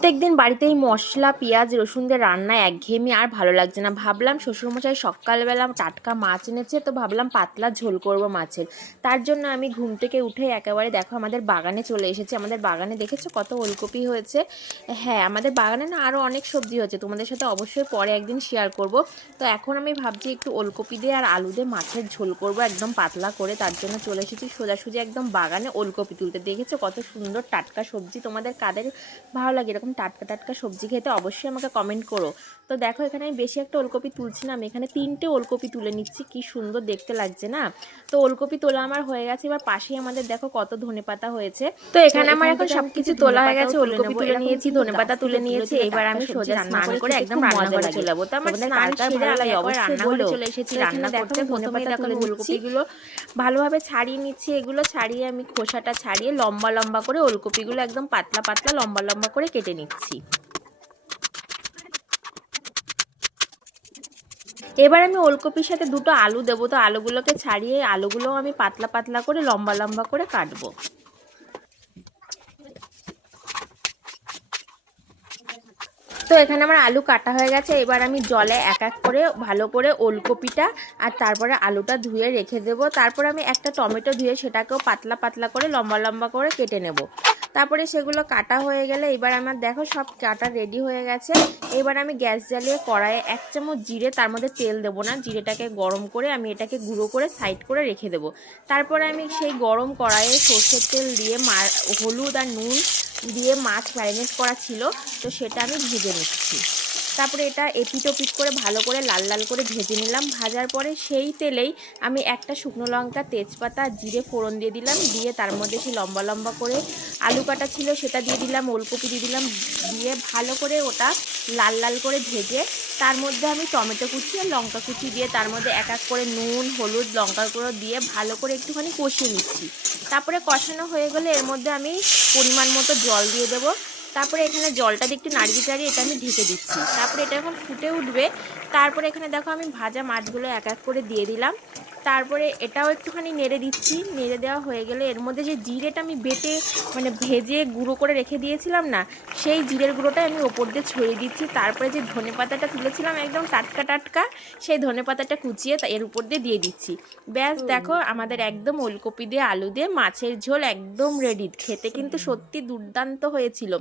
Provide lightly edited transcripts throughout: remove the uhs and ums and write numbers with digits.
প্রত্যেকদিন বাড়িতে এই মশলা পেঁয়াজ রসুন দিয়ে রান্না একঘেয়েমি আর ভালো লাগছে না। ভাবলাম শ্বশুরমশাই সকালবেলা টাটকা মাছ এনেছে, তো ভাবলাম পাতলা ঝোল করব মাছের। তার জন্য আমি ঘুম থেকে উঠে একেবারে দেখো আমাদের বাগানে চলে এসেছি। আমাদের বাগানে দেখেছো কত ওলকপি হয়েছে। হ্যাঁ, আমাদের বাগানে না আরও অনেক সবজি হয়েছে, তোমাদের সাথে অবশ্যই পরে একদিন শেয়ার করব। তো এখন আমি ভাবছি একটু ওলকপি দিয়ে আর আলু দিয়ে মাছের ঝোল করব একদম পাতলা করে। তার জন্য চলে এসেছি সোজাসুজি একদম বাগানে ওলকপি তুলতে। দেখেছো কত সুন্দর টাটকা সবজি। তোমাদের কাদের ভালো লাগে এরকম টাটকা টাটকা সবজি খেতে? অবশ্যই আমাকে কমেন্ট করো। তো দেখো এখানে আমি বেশি একটা ওলকপি তুলছি না, আমি এখানে 3টে ওলকপি তুলে নিচ্ছি। কি সুন্দর দেখতে লাগছে না? তো ওলকপি তোলা আমার হয়ে গেছে। এবার পাশেই আমাদের দেখো কত ধনেপাতা হয়েছে। তো এখানে আমার এখন সবকিছু তোলা হয়ে গেছে। ওলকপি তুলে নিয়েছি, ধনেপাতা তুলে নিয়েছি। এবার আমি সোজা স্নান করে একদম রান্নাঘরে চলে যাবো। তো আমার স্নান সেরে অবশ্যই রান্নাঘরে চলে এসেছি রান্না করতে। ধনেপাতা তুলে ওলকপিগুলো ভালোভাবে ছাড়িয়ে নিচ্ছি। এগুলো ছাড়িয়ে আমি খোসাটা ছাড়িয়ে লম্বা লম্বা করে ওলকপিগুলো একদম পাতলা পাতলা লম্বা লম্বা করে কেটে নিচ্ছি। এবার আমি ওলকপির সাথে 2টো আলু দেবো। তো আলুগুলোকে ছাড়িয়ে আলুগুলো আমি পাতলা পাতলা করে লম্বা লম্বা করে কাটবো। তো এখানে আমার আলু কাটা হয়ে গেছে। এবার আমি জলে এক এক করে ভালো করে ওলকপিটা আর তারপরে আলুটা ধুয়ে রেখে দেবো। তারপরে আমি একটা টমেটো ধুয়ে সেটাকেও পাতলা পাতলা করে লম্বা লম্বা করে কেটে নেব। তারপরে সেগুলো কাটা হয়ে গেলে এবার আমার দেখো সব কাটা রেডি হয়ে গেছে। এবার আমি গ্যাস জ্বালিয়ে কড়াইয়ে 1 চামচ জিরে, তার মধ্যে তেল দেবো না, জিরেটাকে গরম করে আমি এটাকে গুঁড়ো করে সাইড করে রেখে দেবো। তারপরে আমি সেই গরম কড়াইয়ে সর্ষের তেল দিয়ে হলুদ আর নুন দিয়ে মাছ ম্যারিনেট করা ছিল, তো সেটা আমি ভেজে নিচ্ছি। তারপরে এটা এপিট ওপিট করে ভালো করে লাল লাল করে ভেজে নিলাম। ভাজার পরে সেই তেলেই আমি একটা শুকনো লঙ্কা, তেজপাতা, জিরে ফোড়ন দিয়ে দিলাম। দিয়ে তার মধ্যে সেই লম্বা লম্বা করে আলু কাটা ছিল সেটা দিয়ে দিলাম, ওলকপি দিয়ে দিলাম। দিয়ে ভালো করে ওটা লাল লাল করে ভেজে তার মধ্যে আমি টমেটো কুচি আর লঙ্কা কুচি দিয়ে তার মধ্যে এক এক করে নুন, হলুদ, লঙ্কার গুঁড়ো দিয়ে ভালো করে একটুখানি কষিয়ে নিচ্ছি। তারপরে কষানো হয়ে গেলে এর মধ্যে আমি পরিমাণ মতো জল দিয়ে দেবো। তারপরে এখানে জলটা দিয়ে একটু নাড়িয়ে চাড়িয়ে এটা আমি ঢেকে দিচ্ছি। তারপরে এটা এখন ফুটে উঠবে। তারপরে এখানে দেখো আমি ভাজা মাছগুলো এক এক করে দিয়ে দিলাম। তারপরে এটাও একটুখানি নেড়ে দিচ্ছি। নেড়ে দেওয়া হয়ে গেলে এর মধ্যে যে জিরেটা আমি বেটে ভেজে গুঁড়ো করে রেখে দিয়েছিলাম না, সেই জিরের গুঁড়োটা আমি ওপর দিয়ে ছড়িয়ে দিচ্ছি। তারপরে যে ধনেপাতাটা তুলেছিলাম একদম টাটকা টাটকা, সেই ধনেপাতাটা কুচিয়ে এর উপর দিয়ে দিচ্ছি। ব্যাস দেখো আমাদের একদম ওলকপি দিয়ে আলু দিয়ে মাছের ঝোল একদম রেডি। খেতে কিন্তু সত্যি দুর্দান্ত হয়েছিল।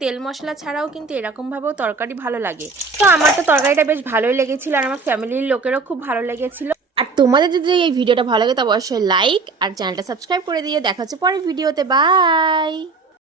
তেল মশলা ছাড়াও কিন্তু এরকমভাবেও তরকারি ভালো লাগে। তো আমার তো তরকারিটা বেশ ভালোই লেগেছিল আর আমার ফ্যামিলির লোকেরও খুব ভালো লেগেছিল। আর তোমাদের যদি এই ভিডিওটা ভালো লাগে তো অবশ্যই লাইক আর চ্যানেলটা সাবস্ক্রাইব করে দিয়ে দেখা হচ্ছে পরের ভিডিওতে। বাই।